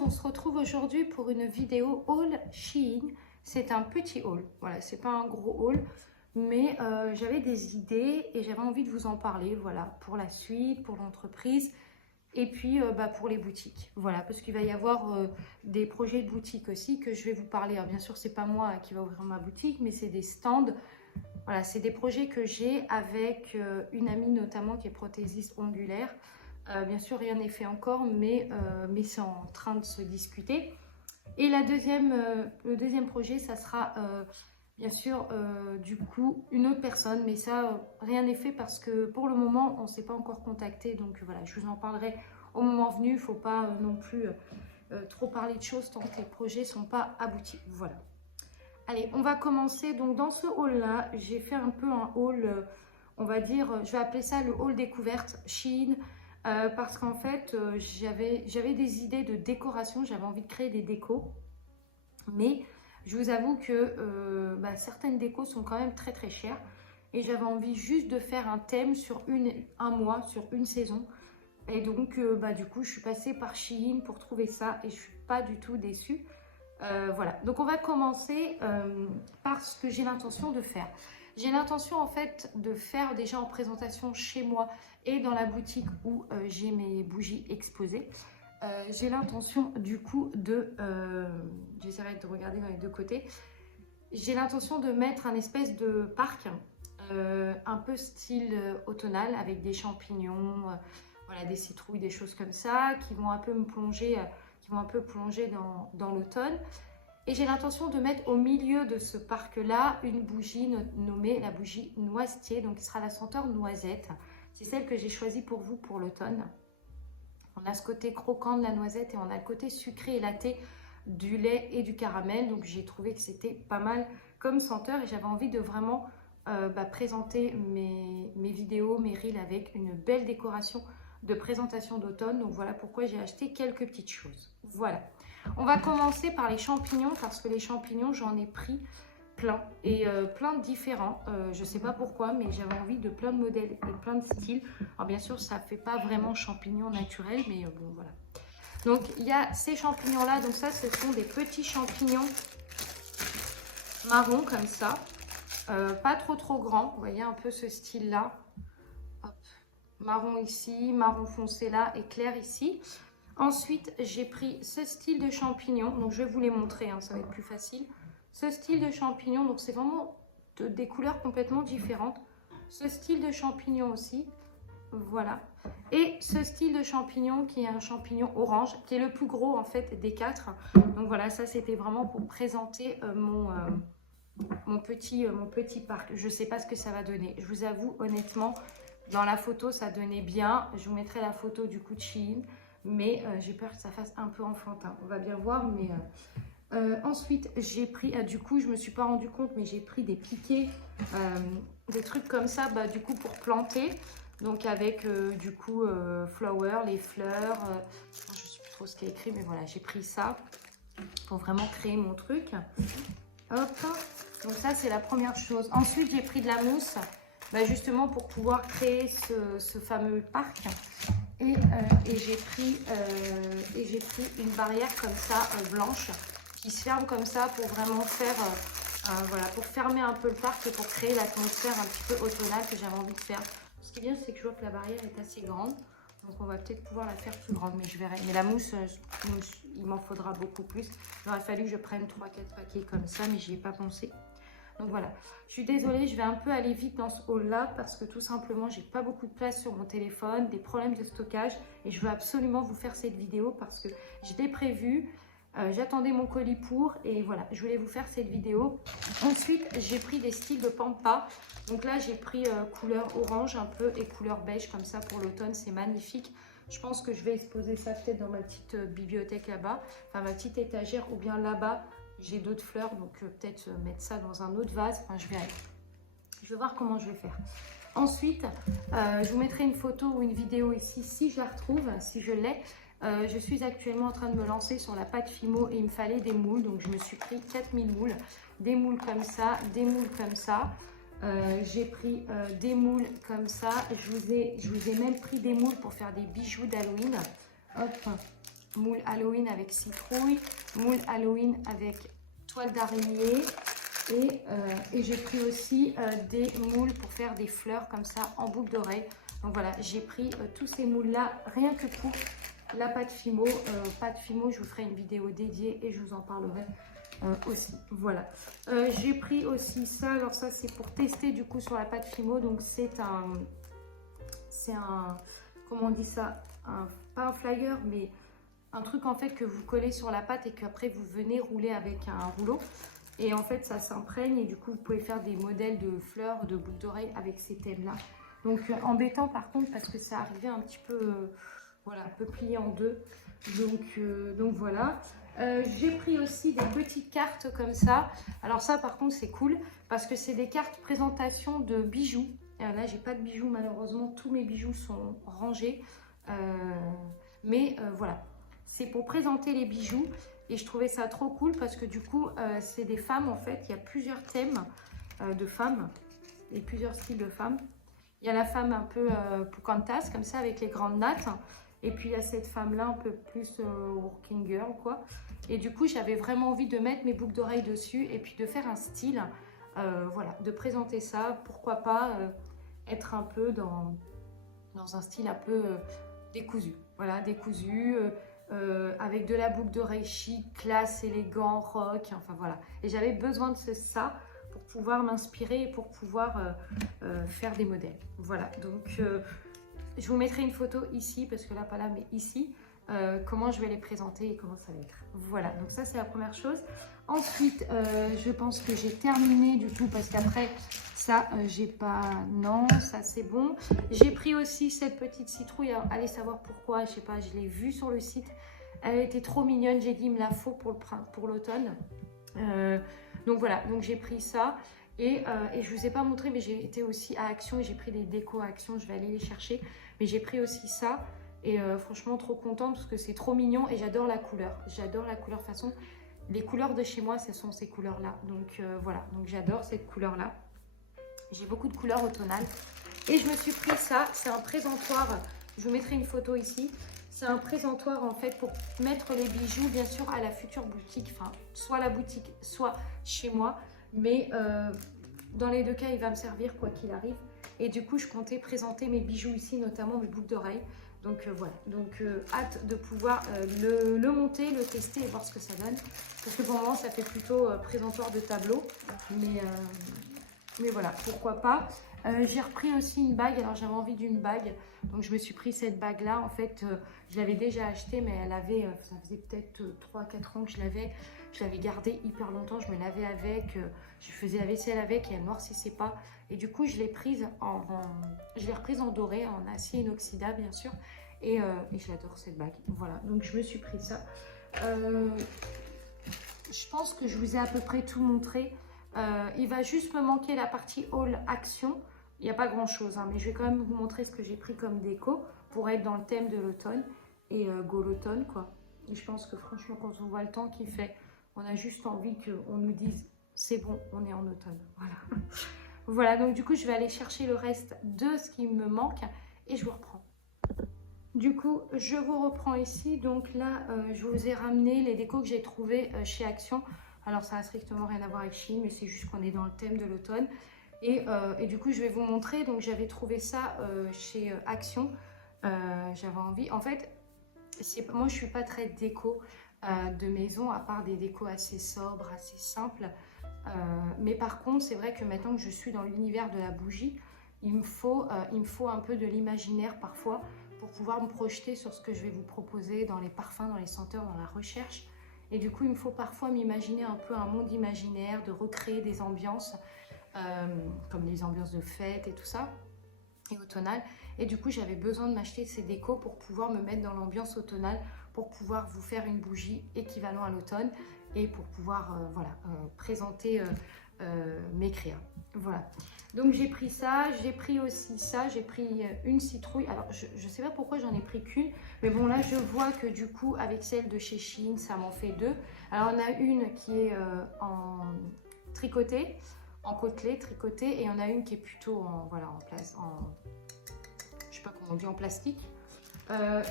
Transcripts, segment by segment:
monde, on se retrouve aujourd'hui pour une vidéo haul Shein. C'est un petit haul, voilà, c'est pas un gros haul, mais j'avais des idées et j'avais envie de vous en parler, voilà, pour la suite, pour l'entreprise et puis pour les boutiques, voilà, parce qu'il va y avoir des projets de boutique aussi que je vais vous parler. Alors, bien sûr, c'est pas moi qui va ouvrir ma boutique, mais c'est des stands. Voilà, c'est des projets que j'ai avec une amie notamment qui est prothésiste ongulaire. Bien sûr, rien n'est fait encore, mais c'est en train de se discuter. Et le deuxième projet, ça sera bien sûr du coup une autre personne, mais ça, rien n'est fait parce que pour le moment, on ne s'est pas encore contacté. Donc voilà, je vous en parlerai au moment venu. Il ne faut pas non plus trop parler de choses tant que les projets ne sont pas aboutis. Voilà. Allez, on va commencer. Donc dans ce haul-là, j'ai fait un peu un haul, on va dire, je vais appeler ça le haul découverte Shein. Parce qu'en fait, j'avais des idées de décoration, j'avais envie de créer des décos. Mais je vous avoue que certaines décos sont quand même très très chères. Et j'avais envie juste de faire un thème sur un mois, sur une saison. Et donc, du coup, je suis passée par Shein pour trouver ça et je ne suis pas du tout déçue. Voilà, donc on va commencer par ce que j'ai l'intention de faire. J'ai l'intention en fait de faire déjà en présentation chez moi et dans la boutique où j'ai mes bougies exposées. J'ai l'intention du coup de, j'essaierai de regarder dans les deux côtés, j'ai l'intention de mettre un espèce de parc un peu style automnal avec des champignons, voilà, des citrouilles, des choses comme ça qui vont un peu me plonger dans l'automne. Et j'ai l'intention de mettre au milieu de ce parc-là une bougie nommée la bougie noisetier, donc qui sera la senteur noisette. C'est celle que j'ai choisie pour vous pour l'automne. On a ce côté croquant de la noisette et on a le côté sucré et laté du lait et du caramel. Donc j'ai trouvé que c'était pas mal comme senteur et j'avais envie de vraiment présenter mes vidéos, mes reels avec une belle décoration de présentation d'automne. Donc voilà pourquoi j'ai acheté quelques petites choses. Voilà. On va commencer par les champignons parce que les champignons, j'en ai pris plein et plein de différents. Je ne sais pas pourquoi, mais j'avais envie de plein de modèles et plein de styles. Alors bien sûr, ça ne fait pas vraiment champignons naturels, mais bon, voilà. Donc il y a ces champignons-là. Donc ça, ce sont des petits champignons marrons comme ça. Pas trop grands. Vous voyez un peu ce style-là. Marron ici, marron foncé là et clair ici. Ensuite, j'ai pris ce style de champignons. Donc, je vais vous les montrer, hein, ça va être plus facile. Ce style de champignons, donc c'est vraiment des couleurs complètement différentes. Ce style de champignon aussi, voilà. Et ce style de champignon qui est un champignon orange, qui est le plus gros en fait des quatre. Donc voilà, ça c'était vraiment pour présenter mon petit parc. Je ne sais pas ce que ça va donner. Je vous avoue honnêtement, dans la photo ça donnait bien. Je vous mettrai la photo du coup de Shein. Mais j'ai peur que ça fasse un peu enfantin. On va bien voir. Mais ensuite, j'ai pris, du coup, je ne me suis pas rendu compte, mais j'ai pris des piquets, des trucs comme ça, du coup, pour planter. Donc, avec, du coup, flower, les fleurs. Je ne sais plus trop ce qui est écrit, mais voilà, j'ai pris ça pour vraiment créer mon truc. Hop. Donc, ça, c'est la première chose. Ensuite, j'ai pris de la mousse, justement, pour pouvoir créer ce fameux parc. Et j'ai pris une barrière comme ça, blanche, qui se ferme comme ça pour vraiment faire, voilà, pour fermer un peu le parc et pour créer l'atmosphère un petit peu automnale que j'avais envie de faire. Ce qui est bien, c'est que je vois que la barrière est assez grande, donc on va peut-être pouvoir la faire plus grande, mais je verrai. Mais la mousse, il m'en faudra beaucoup plus. Il aurait fallu que je prenne 3-4 paquets comme ça, mais j'y ai pas pensé. Donc voilà, je suis désolée, je vais un peu aller vite dans ce haul-là parce que tout simplement, j'ai pas beaucoup de place sur mon téléphone, des problèmes de stockage et je veux absolument vous faire cette vidéo parce que je l'ai prévu, j'attendais mon colis pour et voilà, je voulais vous faire cette vidéo. Ensuite, j'ai pris des styles de pampa. Donc là, j'ai pris couleur orange un peu et couleur beige comme ça pour l'automne, c'est magnifique. Je pense que je vais exposer ça peut-être dans ma petite bibliothèque là-bas, enfin ma petite étagère ou bien là-bas. J'ai d'autres fleurs, donc peut-être mettre ça dans un autre vase. Enfin, je vais voir comment je vais faire. Ensuite, je vous mettrai une photo ou une vidéo ici, si je la retrouve, si je l'ai. Je suis actuellement en train de me lancer sur la pâte Fimo et il me fallait des moules. Donc, je me suis pris 4000 moules. Des moules comme ça, des moules comme ça. J'ai pris des moules comme ça. Je vous ai même pris des moules pour faire des bijoux d'Halloween. Hop. moule Halloween avec citrouille, moule Halloween avec toile d'araignée. Et j'ai pris aussi des moules pour faire des fleurs comme ça en boucle d'oreille. Donc voilà, j'ai pris tous ces moules-là rien que pour la pâte Fimo. Pâte Fimo, je vous ferai une vidéo dédiée et je vous en parlerai aussi. Voilà. J'ai pris aussi ça. Alors ça, c'est pour tester du coup sur la pâte Fimo. Donc c'est un, comment on dit ça, pas un flyer, mais un truc en fait que vous collez sur la pâte et qu'après vous venez rouler avec un rouleau. Et en fait, ça s'imprègne et du coup, vous pouvez faire des modèles de fleurs, de boucles d'oreilles avec ces thèmes-là. Donc, embêtant par contre parce que ça arrivait un petit peu, voilà, un peu plié en deux. Donc voilà. J'ai pris aussi des petites cartes comme ça. Alors ça, par contre, c'est cool parce que c'est des cartes présentation de bijoux. Là, j'ai pas de bijoux malheureusement. Tous mes bijoux sont rangés. Mais voilà, c'est pour présenter les bijoux. Et je trouvais ça trop cool parce que du coup, c'est des femmes en fait. Il y a plusieurs thèmes de femmes et plusieurs styles de femmes. Il y a la femme un peu Pocahontas, comme ça, avec les grandes nattes. Et puis, il y a cette femme-là un peu plus working girl, quoi. Et du coup, j'avais vraiment envie de mettre mes boucles d'oreilles dessus et puis de faire un style. Voilà, de présenter ça. Pourquoi pas être un peu dans un style un peu décousu. Voilà, décousu. Avec de la boucle d'oreille chic, classe, élégant, rock, enfin voilà. Et j'avais besoin de ça pour pouvoir m'inspirer et pour pouvoir faire des modèles. Voilà, donc je vous mettrai une photo ici, parce que là, pas là, mais ici, comment je vais les présenter et comment ça va être. Voilà, donc ça, c'est la première chose. Ensuite, je pense que j'ai terminé du tout, parce qu'après, ça, j'ai pas... Non, ça, c'est bon. J'ai pris aussi cette petite citrouille. Alors, allez savoir pourquoi, je sais pas, je l'ai vue sur le site. Elle était trop mignonne. J'ai dit, il me la faut pour l'automne. Donc, voilà. Donc, j'ai pris ça. Et je ne vous ai pas montré, mais j'ai été aussi à Action. Et j'ai pris des décos à Action. Je vais aller les chercher. Mais j'ai pris aussi ça. Et franchement, trop contente parce que c'est trop mignon. Et j'adore la couleur. J'adore la couleur. De toute façon, les couleurs de chez moi, ce sont ces couleurs-là. Donc, voilà. Donc, j'adore cette couleur-là. J'ai beaucoup de couleurs automnales. Et je me suis pris ça. C'est un présentoir. Je vous mettrai une photo ici. C'est un présentoir en fait pour mettre les bijoux, bien sûr, à la future boutique. Enfin, soit la boutique, soit chez moi. Mais dans les deux cas, il va me servir quoi qu'il arrive. Et du coup, je comptais présenter mes bijoux ici, notamment mes boucles d'oreilles. Donc voilà. Donc hâte de pouvoir le monter, le tester et voir ce que ça donne. Parce que pour le moment, ça fait plutôt présentoir de tableau. Mais voilà, pourquoi pas. J'ai repris aussi une bague. Alors, j'avais envie d'une bague. Donc, je me suis pris cette bague-là. En fait, je l'avais déjà achetée, mais elle avait, ça faisait peut-être 3-4 ans que je l'avais. Je l'avais gardée hyper longtemps. Je me lavais avec. Je faisais la vaisselle avec et elle ne noircissait pas. Et du coup, je l'ai reprise en doré, en acier inoxydable, bien sûr. Et je l'adore, cette bague. Voilà, donc je me suis pris ça. Je pense que je vous ai à peu près tout montré. Il va juste me manquer la partie haul action. Il n'y a pas grand chose, hein, mais je vais quand même vous montrer ce que j'ai pris comme déco pour être dans le thème de l'automne et go l'automne, quoi. Et je pense que franchement, quand on voit le temps qu'il fait, on a juste envie qu'on nous dise c'est bon, on est en automne. Voilà. Voilà, donc du coup, je vais aller chercher le reste de ce qui me manque et je vous reprends. Du coup, je vous reprends ici. Donc là, je vous ai ramené les décos que j'ai trouvés chez Action. Alors, ça n'a strictement rien à voir avec Shein, mais c'est juste qu'on est dans le thème de l'automne. Et du coup, je vais vous montrer. Donc, j'avais trouvé ça chez Action. J'avais envie. En fait, moi, je ne suis pas très déco de maison, à part des décos assez sobres, assez simples. Mais par contre, c'est vrai que maintenant que je suis dans l'univers de la bougie, il me faut un peu de l'imaginaire parfois pour pouvoir me projeter sur ce que je vais vous proposer dans les parfums, dans les senteurs, dans la recherche. Et du coup, il me faut parfois m'imaginer un peu un monde imaginaire, de recréer des ambiances, comme les ambiances de fête et tout ça, et automnale. Et du coup, j'avais besoin de m'acheter ces décos pour pouvoir me mettre dans l'ambiance automnale, pour pouvoir vous faire une bougie équivalent à l'automne et pour pouvoir présenter mes créas. Voilà. Donc j'ai pris ça, j'ai pris aussi ça, j'ai pris une citrouille. Alors je ne sais pas pourquoi j'en ai pris qu'une, mais bon là je vois que du coup avec celle de chez Shein, ça m'en fait deux. Alors on a une qui est en tricoté, en côtelé, tricoté, et on a une qui est plutôt en, voilà, en place, je sais pas comment on dit, en plastique.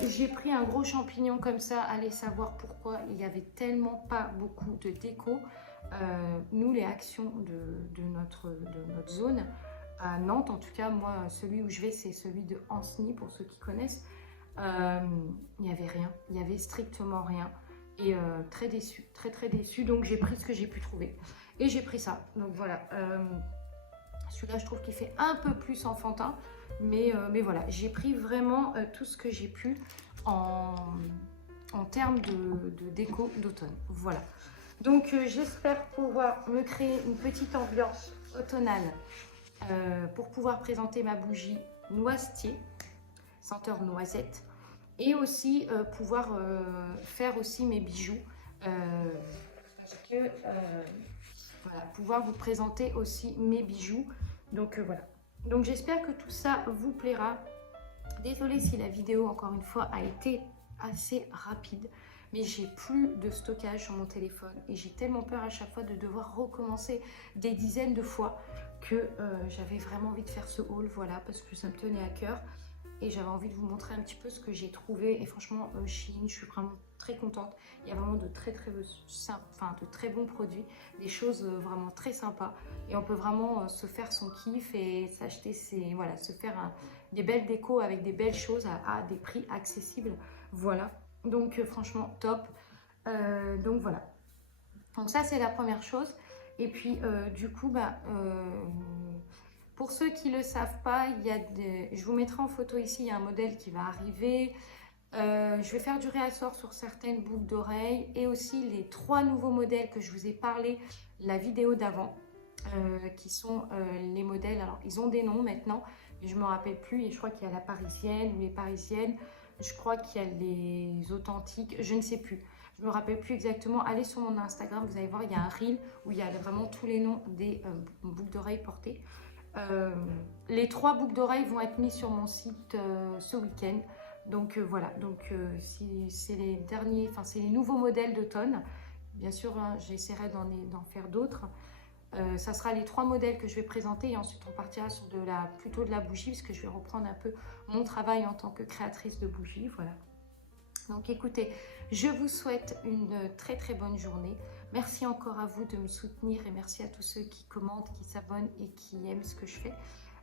J'ai pris un gros champignon comme ça, allez savoir pourquoi, il n'y avait tellement pas beaucoup de déco. Nous, les actions de notre zone, à Nantes en tout cas, moi, celui où je vais, c'est celui de Ancenis, pour ceux qui connaissent. Il n'y avait rien, il n'y avait strictement rien. Et très déçue, très déçue. Donc j'ai pris ce que j'ai pu trouver. Et j'ai pris ça. Donc voilà. Celui-là, je trouve qu'il fait un peu plus enfantin. Mais voilà, j'ai pris vraiment tout ce que j'ai pu en termes de déco d'automne. Voilà. Donc j'espère pouvoir me créer une petite ambiance automnale pour pouvoir présenter ma bougie noisetier, senteur noisette. Et aussi pouvoir faire aussi mes bijoux. Voilà, pouvoir vous présenter aussi mes bijoux. Donc voilà. Donc j'espère que tout ça vous plaira. Désolée si la vidéo, encore une fois, a été assez rapide. Mais j'ai plus de stockage sur mon téléphone. Et j'ai tellement peur à chaque fois de devoir recommencer des dizaines de fois que j'avais vraiment envie de faire ce haul. Voilà, parce que ça me tenait à cœur. Et j'avais envie de vous montrer un petit peu ce que j'ai trouvé. Et franchement, Shein, je suis vraiment très contente. Il y a vraiment de très bons produits, des choses vraiment très sympas. Et on peut vraiment se faire son kiff et s'acheter se faire des belles décos avec des belles choses à des prix accessibles. Voilà. Donc franchement, top. Donc voilà. Donc ça, c'est la première chose. Et puis, du coup, pour ceux qui ne le savent pas, je vous mettrai en photo ici, il y a un modèle qui va arriver. Je vais faire du réassort sur certaines boucles d'oreilles et aussi les 3 nouveaux modèles que je vous ai parlé la vidéo d'avant, qui sont les modèles. Alors, ils ont des noms maintenant, mais je ne me rappelle plus. Et je crois qu'il y a la parisienne ou les parisiennes. Je crois qu'il y a les authentiques, je ne sais plus. Je ne me rappelle plus exactement. Allez sur mon Instagram, vous allez voir, il y a un reel où il y a vraiment tous les noms des boucles d'oreilles portées. Les 3 boucles d'oreilles vont être mises sur mon site ce week-end. Donc voilà, donc si c'est les derniers, c'est les nouveaux modèles d'automne. Bien sûr, hein, j'essaierai d'en faire d'autres. Ça sera les 3 modèles que je vais présenter et ensuite on partira sur plutôt de la bougie, parce que je vais reprendre un peu mon travail en tant que créatrice de bougies. Voilà. Donc écoutez, je vous souhaite une très bonne journée. Merci encore à vous de me soutenir et merci à tous ceux qui commentent, qui s'abonnent et qui aiment ce que je fais.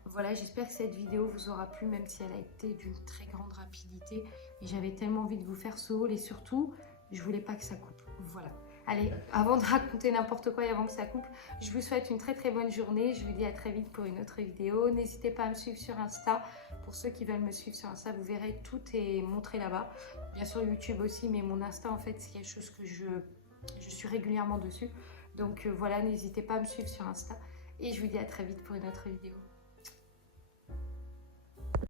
Voilà, j'espère que cette vidéo vous aura plu, même si elle a été d'une très grande rapidité. Et j'avais tellement envie de vous faire ce haul et surtout, je voulais pas que ça coupe. Voilà. Allez, avant de raconter n'importe quoi et avant que ça coupe, je vous souhaite une très bonne journée. Je vous dis à très vite pour une autre vidéo. N'hésitez pas à me suivre sur Insta. Pour ceux qui veulent me suivre sur Insta, vous verrez, tout est montré là-bas. Bien sûr, YouTube aussi, mais mon Insta, en fait, c'est quelque chose que je suis régulièrement dessus. Donc voilà, n'hésitez pas à me suivre sur Insta. Et je vous dis à très vite pour une autre vidéo.